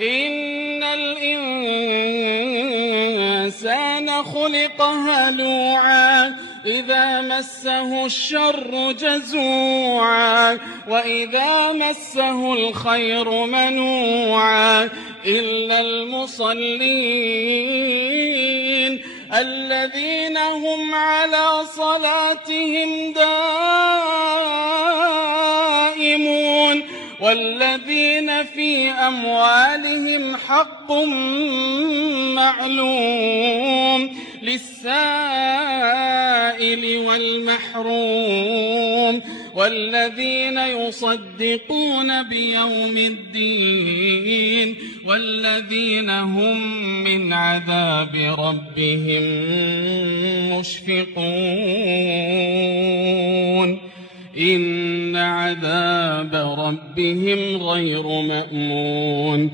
إن الإنسان خلق هلوعا إذا مسه الشر جزوعا وإذا مسه الخير منوعا إلا المصلين الذين هم على صلاتهم دائمون والذين في أموالهم حق معلوم للسائل والمحروم والذين يصدقون بيوم الدين والذين هم من عذاب ربهم مشفقون إن عذاب ربهم غير مأمون